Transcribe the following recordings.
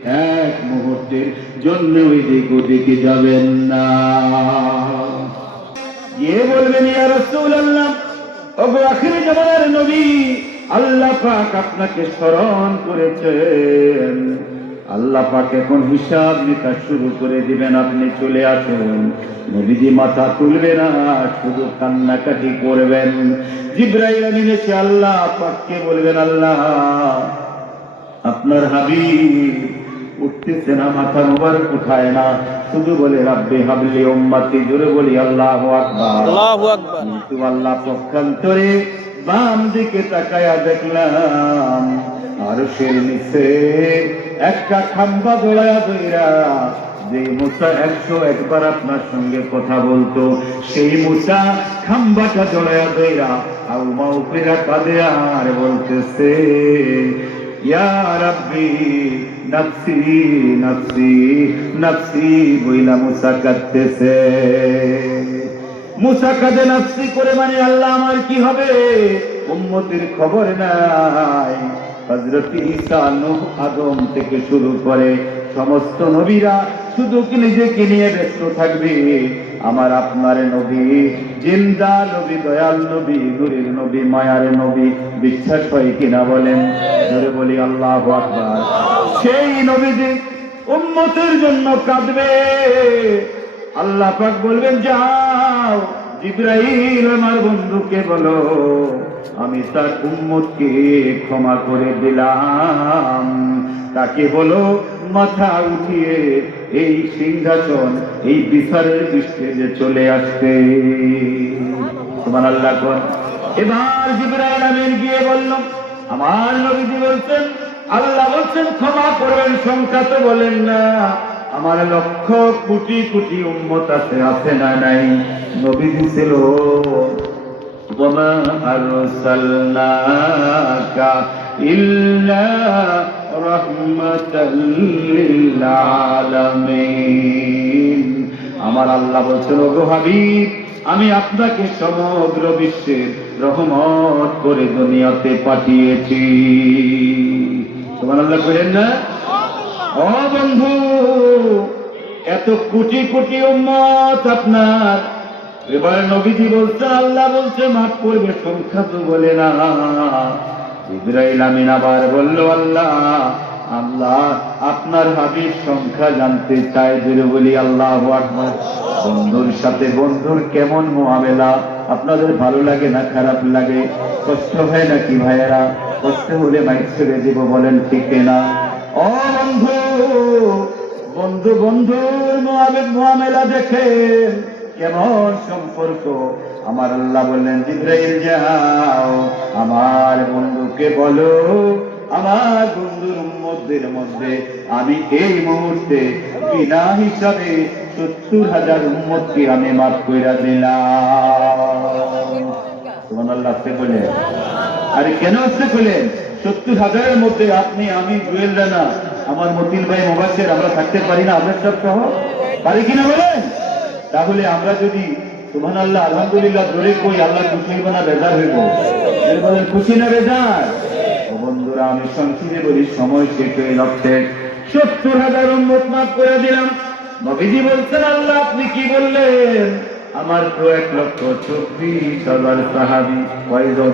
এক মুহূর্তের জন্য ওই দিক ওদিকে যাবেন না। গিয়ে বলবেন, ইয়া রাসূলুল্লাহ, ওগো আখির জামানার নবী, আল্লাহ পাক আপনাকে স্মরণ করেছেন। আল্লাহ পাক এখন হিসাব নিকাশ শুরু করে দিবেন, আপনি চলে আসুন। নবীজি মাথা তুলবে না, শুধু কান্নাকাটি করবেন। জিবরাইল আমিন এসে আল্লাহ পাককে বলবেন, আল্লাহ আপনার হাবিব উঠতেছে না, মাথা মুবারক উঠায় না, শুধু বলে রাব্বি হাবলি উম্মতি, জোরে বলি আল্লাহু আকবার, আল্লাহু আকবার। কিন্তু আল্লাহ পক্ষান্তরে বাম দিকে তাকায়া দেখলাম আরশের নিচে একটা খাম্বা দোলায়া দইরা, যে মুসা 101 বার আপনার সঙ্গে কথা বলতো, সেই মুসা খাম্বাটা দোলায়া দইরা আউমাউ ফিরা কাঁদে আর বলতেছে, ইয়া রাব্বি নফসি নফসি নফসি বইলা মুসা কাঁদতেছে। মুসা কাঁদে নফসি করে, মানে আল্লাহ আমার কি হবে, উম্মতের খবর নাই। হযরত ঈসা, নূহ, আদম থেকে শুরু করে সমস্ত নবীরা শুধু নিজেকে নিয়ে ব্যস্ত থাকবে। আমার আপনার নবী জিন্দা নবী, দয়াল নবী, নূরের নবী, মায়ার নবী, বিশ্বাস হয় কিনা বলেন? জোরে বলি আল্লাহু আকবার। সেই নবীজি উম্মতের জন্য কাঁদবে। আল্লাহ পাক বলবেন, যাও জিবরাইল আমার বন্ধুকে বলো আমি তার উম্মতকে ক্ষমা করে দিলাম। তাকে বলো মাথা উঠিয়ে এই সিংহাসন, এই বিচারের স্টেজে চলে আসতে। সুবহানাল্লাহ কোন। এবার জিবরাইল আমিন গিয়ে বলল, আমার নবীজি বলছেন, আল্লাহ বলছেন ক্ষমা করবেন, সংখ্যা তো বলেন না, আমার লক্ষ কোটি কোটি উম্মত আছে, আছে না নাই? নবীজি ছিল ওয়ামা আরসালনাকা ইল্লা রাহমাতাল লিল আলামিন। আমার আল্লাহ বলছেন, ওগো হাবিব, আমি আপনাকে সমগ্র বিশ্বের রহমত করে দুনিয়াতে পাঠিয়েছি। সুবহানাল্লাহ কইলেন না? ও বন্ধু, এত কোটি কোটি উম্মত আপনার, এবার নবীজি বলছে, আল্লাহ বলছে মাফ করবে, সংখ্যা তো বলে না। জিবরাইল আমিন আবার বলল, আল্লাহ আল্লাহ আপনার হাবিব সংখ্যা জানতে চায়, জোরে বলি আল্লাহু আকবার। বন্ধুর সাথে বন্ধুর কেমন মুআমেলা আপনাদের ভালো লাগে না খারাপ লাগে? কষ্ট হয় নাকি ভাইয়েরা? কষ্ট হলে মাইক ছেড়ে দিব, বলেন ঠিক না? ও বন্ধু, বন্ধু বন্ধুর মুআমেলা দেখেন কেমন সম্পর্ক। আমার আল্লাহ বললেন, জিবরাইল যাও আমার বন্ধুকে বলো, আমার বন্ধুর উম্মতদের মধ্যে আমি এই মুহূর্তে বিনা হিসাবে 70,000 উম্মতকে আমি মাফ কইরা দিলাম। সুবহানাল্লাহ কে বলে? আরে কেন আসতে বলেন? 70,000-এর মধ্যে আপনি, আমি, জুয়েল রানা, আমার মতিন ভাই, মোবাশের, আমরা থাকতে পারি না? আমরা সব সহ পারি কিনা বলেন? তাহলে আমরা যদি সুবহানাল্লাহ আলহামদুলিল্লাহ ধরে কই, আল্লাহ খুশি হইব না বেজার হইব? এর বলেন খুশি না বেজার? ও বন্ধুরা, আমি সংক্ষেপে বলি, সময় শেষ হয়ে যাচ্ছে। 70,000 উম্মত মাফ করে দিলাম। নবীজি বলছেন, আল্লাহ আপনি কি বললেন? আমার তো 1,24,000 সাহাবী। কয়জন?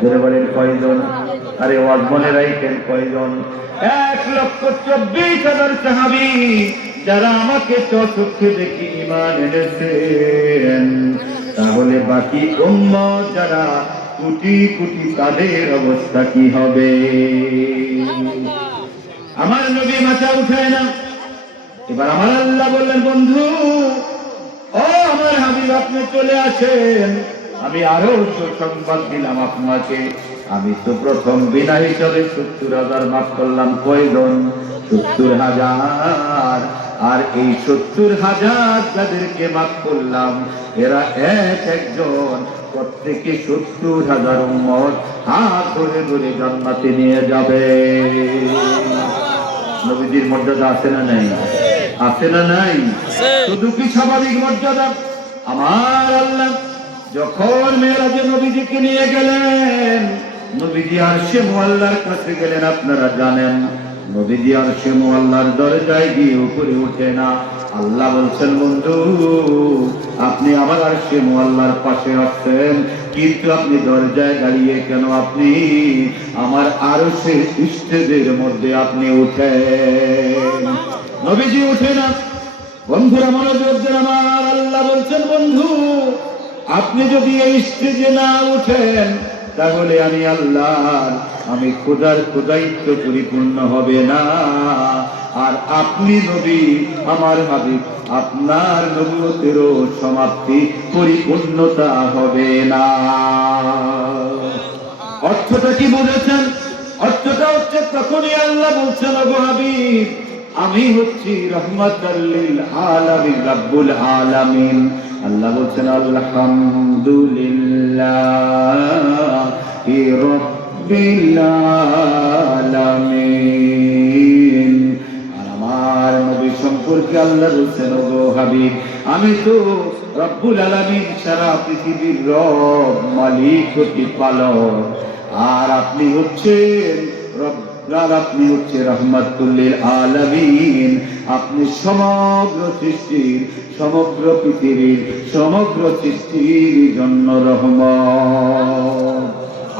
ধরে বলেন কয়জন? আরে ওয়াজ মনে রাখেন কয়জন? 1,24,000 সাহাবী, যারা আমাকে চোখে দেখি ঈমান এনেছেন। তাহলে বাকি উম্মত যারা কোটি কোটি, তাদের অবস্থা কি হবে? আমার নবী মাথা উঠায় না। এবার আমার আল্লাহ বললেন, বন্ধু ও আমার হাবিব, আপনি চলে আসেন, আমি আরো সংবাদ দিলাম আপনাকে। আমি তো প্রথম বিনা হিসাবে 70,000 মাফ করলাম। কয়জন? 70,000। আর এই 70,000 যাদেরকে মাফ করলাম, এরা এক একজন প্রত্যেকে 70,000 উম্মত হাত ধরে ধরে জান্নাতে নিয়ে যাবে। নবীজির মর্যাদা আছে না নাই? আছে না নাই? শুধু কি স্বাভাবিক মর্যাদা? আমার আল্লাহ যখন মেরাজে নবীজিকে নিয়ে গেলেন, নবীজি আরশে মুআল্লার কাছে গেলেন। আপনারা জানেন নবীজি আরশে মুআল্লার দরজায় গিয়ে উপরে ওঠে না। আল্লাহ বলছেন, বন্ধু আপনি আবার আরশে মুআল্লার পাশে আছেন, কিন্তু আপনি দরজায় দাঁড়িয়ে কেন? আপনি আমার আরশের স্টেজের মধ্যে আপনি উঠেন। নবীজি উঠে না। বন্ধুরা মনোযোগ দেন আমার। আল্লাহ বলছেন, বন্ধু আপনি যদি এই স্টেজে না উঠেন তাহলে আমি খোদার খোদাইত্ব পরিপূর্ণ হবে না, আর আপনি নবী আমার হাবিব, আপনার নবুয়তেরও সমাপ্তি পরিপূর্ণতা হবে না। অর্থটা কি বুঝেছেন? অর্থটা হচ্ছে তখনই আল্লাহ বলছেন, ওগো হাবিব আমি হচ্ছি রহমাতাল লিল আলামিন, রাব্বুল আলামিন। আল্লাহ বলছেন, আলহামদুলিল্লাহি রাব্বিল আলামিন। আর আমার নবী সম্পর্কে আল্লাহ বলছেন, ওগো হাবিব আমি তো রব্বুল আলামিন, সারা পৃথিবীর রব, মালিক, প্রতিপালক, আর আপনি হচ্ছেন আপনি হচ্ছে রাহমাতুল লিল আলামিন। আপনি সমগ্র সৃষ্টির, সমগ্র পৃথিবীর, সমগ্র সৃষ্টির জন্য রহমত।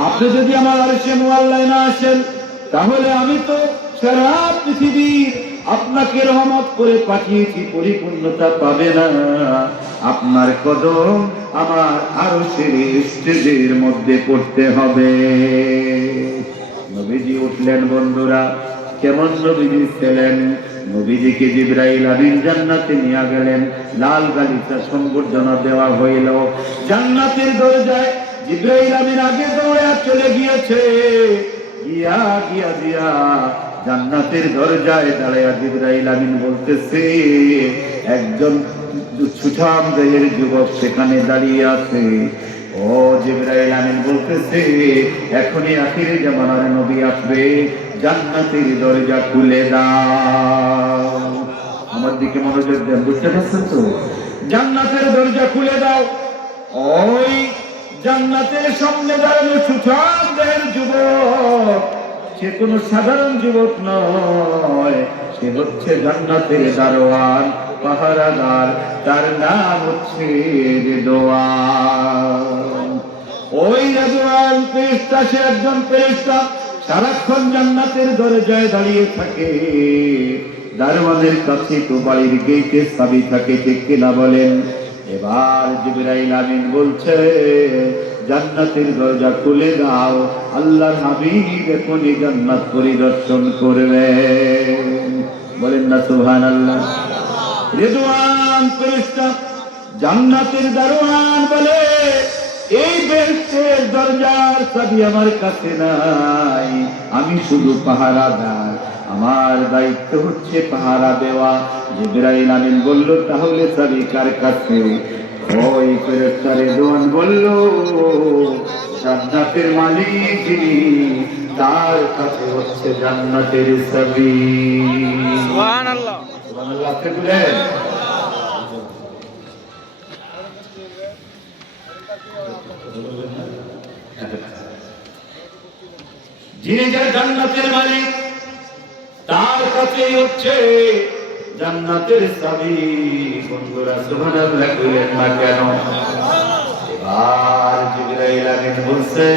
আপনি যদি আমার আরশে মুআল্লায় না আসেন তাহলে আমি তো সারা পৃথিবীর আপনাকে রহমত করে পাঠিয়েছি, পরিপূর্ণতা পাবে না। আপনার কদম আমার আরশের স্টেজের মধ্যে পড়তে হবে। নবীজি উঠলেন। বন্ধুরা কেমন নবীজি ছিলেন? নবীজিকে জিবরাইল আমিন জান্নাতে নিয়ে গেলেন। লাল গালিচা সংবর্ধনা দেওয়া হইল। জান্নাতের দরজায় জিবরাইল আমিন আগে দৌড়ে চলে গিয়েছে। গিয়া জান্নাতের দরজায় দাঁড়ায়া জিবরাইল আমিন বলতেছে, একজন সুঠাম দেহের যুবক সেখানে দাঁড়িয়ে আছে। ও জিবরাইল আমিন বলতেছে, এখনই আখিরে জামানার নবী আসবে, জান্নাতের দরজা খুলে দাও। আমার দিকে মনোযোগ দেন, বুঝতে পারছেন তো? জান্নাতের দরজা খুলে দাও। ওই জান্নাতের সামনে দাঁড়ানো সুঠাম দেহের যুবক, সে কোনো সাধারণ যুবক নয়, সে হচ্ছে জান্নাতের দারোয়ান, পাহারাদার। তার নাম হচ্ছে রিদওয়ান। ওই রিদওয়ান ফেরেশতা, সে একজন ফেরেশতা, সারাক্ষণ জান্নাতের দরজায় দাঁড়িয়ে থাকে। দারোয়ানের কাছে তো বাড়ির গেটে চাবি থাকে, ঠিক কিনা বলেন? এবার জিবরাইল আমিন বলছে, জান্নাতের দরজা খুলে দাও, আল্লাহর হাবিব এখনই জান্নাত পরিদর্শন করবেন। বলেন না সুবহানাল্লাহ। রিদওয়ান ফেরেশতা, জান্নাতের দারোয়ান বলে, এই বেহেশতের দরজার চাবি আমার কাছে নাই, আমি শুধু পাহারাদার, আমার দায়িত্ব হচ্ছে পাহারা দেওয়া। জিবরাইল আমিন বলল, তাহলে চাবি কার কাছে? ওই ফেরেশতা রিদওয়ান বলল, জান্নাতের মালিক যিনি, তার কাছে হচ্ছে জান্নাতের চাবি। সুবহানাল্লাহ। সুবহানাল্লাহ কে বলেন? যিনি জান্নাতের মালিক, তার কাছে হচ্ছে জান্নাতের চাবি। বন্ধুরা সুবহানাল্লাহ বলেন না কেন? এবার জিবরাইল আমিন বলছে,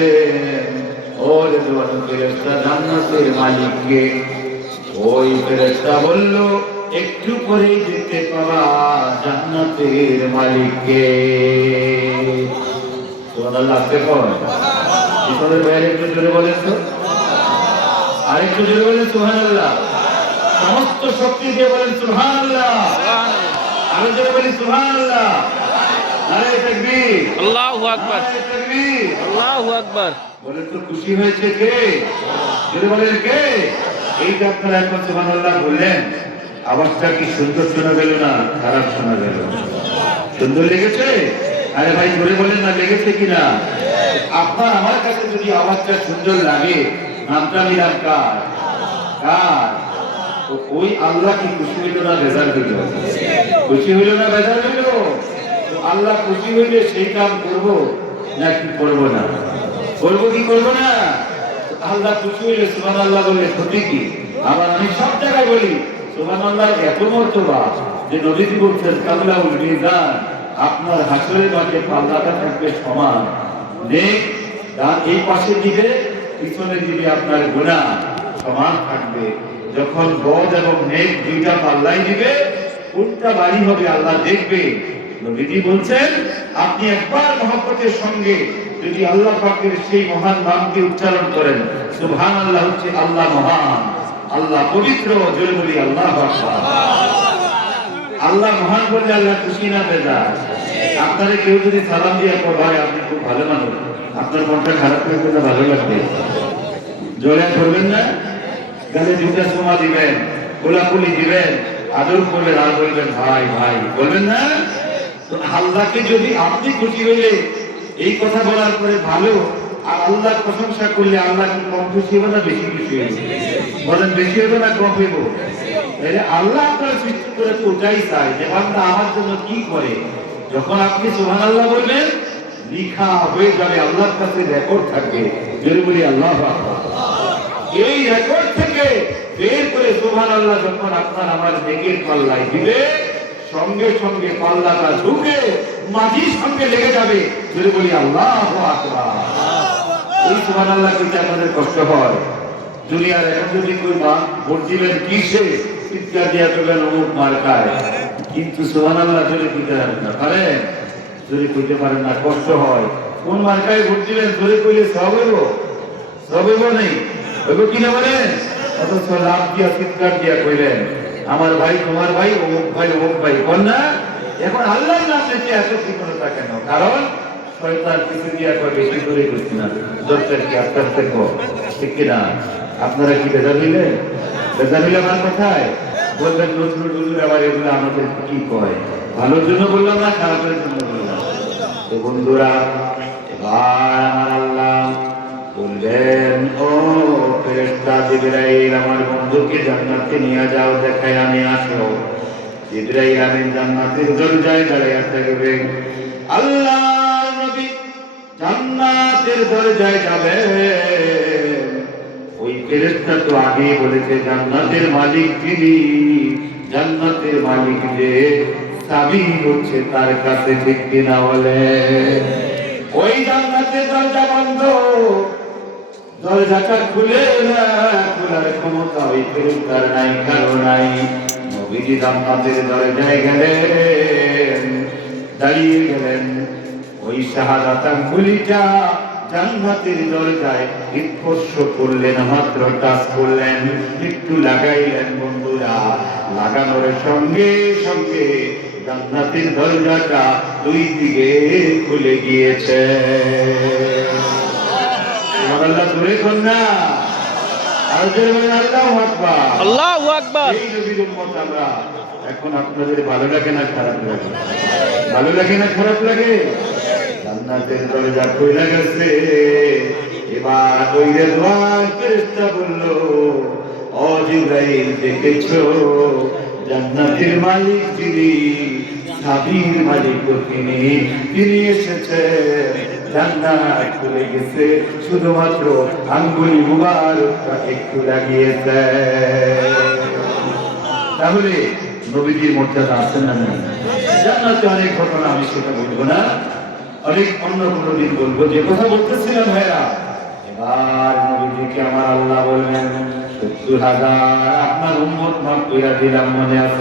ও রিদওয়ান ফেরেশতা, জান্নাতের মালিককে? ওই ফেরেশতা বলল, একটু পরে দেখতে পাবা জান্নাতের মালিককে। সুবহানাল্লাহ কে বলেন? ইসলামের বাইরে একটু জোরে বলেন তো, আরেকটু জোরে বলেন সুবহানাল্লাহ। সমস্ত শক্তি দিয়ে বলেন সুবহানাল্লাহ। আরো জোরে বলেন সুবহানাল্লাহ। নারে তাকবীর, আল্লাহু আকবার, তাকবীর, আল্লাহু আকবার। বলেন তো খুশি হয়েছে কে? জোরে বলেন কে? এইটা আপনারা এখন সুবহানাল্লাহ বললেন, আওয়াজটা কি সুন্দর শোনা গেল না খারাপ শোনা গেল? সুন্দর লেগেছে? আরে ভাই জোরে বলেন না, লেগেছে কিনা? আপনার আমার কাছে যদি আওয়াজটা সুন্দর লাগে, নামটা নিলাম কার? কার? ওই আল্লাহ কি খুশি হইল না বেজার হইল? খুশি হইল না বেজার হইল? আল্লাহ খুশি হইলে সেই কাম করব নাকি করব না? করব কি করব না? আল্লাহ খুশি হইলে সুবহানাল্লাহ বললে ক্ষতি কি? আবার আমি সব জায়গায় বলি সুবহানাল্লাহ এত মর্তবা যে নবীজি বলছেন কামলাউল মিজান, আপনার হাসরের মাঠে পাল্লাটা থাকবে সমান, নেক ডান এই পাশে দিবে পিছনে দিবে আপনার গুনাহ সমান থাকবে। যখন বদ এবং নেক দুইটা পাল্লাই দিবে কোনটা বাড়ি হবে আল্লাহ দেখবে। নবীজি বলছেন আপনি একবার মহব্বতের সঙ্গে যদি আল্লাহ পাকের সেই মহান নামকে উচ্চারণ করেন, সুবহানাল্লাহ হচ্ছে আল্লাহ মহান, আল্লাহ পবিত্র, জোরে বলি আল্লাহু আকবার। আল্লাহ মহান বললে আল্লাহ খুশি না বেজার? আপনারা কেউ যদি সালাম দিয়ে ভাই আপনি খুব ভালো মানুষ, আপনার মনটা খারাপ হয়ে গেলে ভালো লাগবে? জোরে করবেন না? গালে দুটা সোমা দিবেন, কোলাকুলি দিবেন, আদর করবেন, আর বলবেন ভাই ভাই বলবেন না? তো আল্লাহকে যদি আপনি খুশি হইলে এই কথা বলার পরে ভালো, আর আল্লাহর প্রশংসা করলে আল্লাহ কি কম খুশি হবে না বেশি খুশি হবে? বলেন বেশি হবে না কম হইব? আল্লাহ আপনার সৃষ্টি করে তো ওটাই চাই যে বান্দা আমার জন্য কি করে। যখন আপনি সুবহানাল্লাহ বলবেন লিখা হয়ে যাবে, আল্লাহর কাছে রেকর্ড থাকবে, জোরে বলি আল্লাহু আকবার। এই রেকর্ড থেকে বের করে সুবহানাল্লাহ যখন আপনার আমার নেকের পাল্লায় দিবে, সঙ্গে সঙ্গে পাল্লাটা ঢুকে মাটির সঙ্গে লেগে যাবে, জোরে বলি আল্লাহু আকবার। এই সুবহানাল্লাহ কিন্তু আমাদের কষ্ট হয়। দুনিয়ার এখন যদি কই মা ভোট দিবেন কিসে, চিৎকার দিয়া করবেন অমুক মার্কায়, কিন্তু সুবহানাল্লাহ জোরে দিতে পারেন না, পারেন? জোরে কইতে পারেন না, কষ্ট হয়। কোন মার্কায় ভোট দিবেন জোরে কইলে সব হইব? সব হইব নেই, হইব কিনা বলেন? অথচ লাভ দিয়া চিৎকার দিয়া কইলেন আমার ভাই তোমার ভাই অমুক ভাই বল না। এখন আল্লাহর নাম নিতে এত কৃপণতা কেন? কারণ শয়তান কিছু দিয়া কয় বেশি করে করছি না, দরকার কি আপনার থেকে, ঠিক কিনা? আপনারা কি বেজার হইলেন? বেজার হইলে আমার কথায় বলবেন নজরুল হুজুর আবার এগুলো আমাদের কি কয়, ভালোর জন্য বললাম না খারাপের জন্য বললাম? তো বন্ধুরা এবার আমার আল্লাহ বললেন ও ফেরেশতা জিবরাইল আমার বন্ধুকে জান্নাতে নিয়ে যাও, দেখায় আমি আসো। জিবরাইল আমিন জান্নাতের দরজায় দাঁড়িয়ে থাকবে। আল্লাহ নবী জান্নাতের দরজায় যাবে, ওই ফেরেশতা তো আগেই বলেছে জান্নাতের মালিক যিনি, জান্নাতের মালিক যে চাবি হচ্ছে তার কাছে, ঠিক কিনা বলে? ওই জান্নাতের দরজা বন্ধ, দরজাটা খুলে না, খোলার ক্ষমতা ওই ফেরেশতার নাই, কারো নাই। নবীজি জান্নাতের দরজায় গেলেন, দাঁড়িয়ে গেলেন, ওই শাহাদাতান গুলিটা জান্নাতের দরজায় স্পর্শ করলেন, মাত্র টাচ করলেন, একটু লাগাইলেন। বন্ধুরা লাগানোর সঙ্গে সঙ্গে জান্নাতের দরজাটা দুই দিকে খুলে গিয়েছে। আল্লাহ ধরে কোন না আর জোরে বলেন আল্লাহু আকবার, আল্লাহু আকবার। এই নবীর উম্মত আমরা। এখন আপনাদের ভালো লাগে না খারাপ লাগে? ভালো লাগে না খারাপ লাগে? জান্নাতের দরজা খুলে গেছে। এবার ওই রেজওয়ান ফেরেশতা বলল ও জিবরাইল দেখেছো জান্নাতের মালিক যিনি, চাবির মালিক তিনি এসেছেন, জান্নাত খুলে গেছে, শুধুমাত্র আঙ্গুলি মুবারকটা একটু লাগিয়েছে। তাহলে নবীজির মর্যাদা আছে না নেই? জান্নাতে অনেক ঘটনা, আমি সেটা বলবো না, অনেক অন্য কোনো দিন বলবো। যে কথা বলতেছিলাম ভাইরা, এবার নবীজিকে আমার আল্লাহ বললেন ৭০,০০০ আপনার উম্মত মাফ কইরা দিলাম, মনে আছে?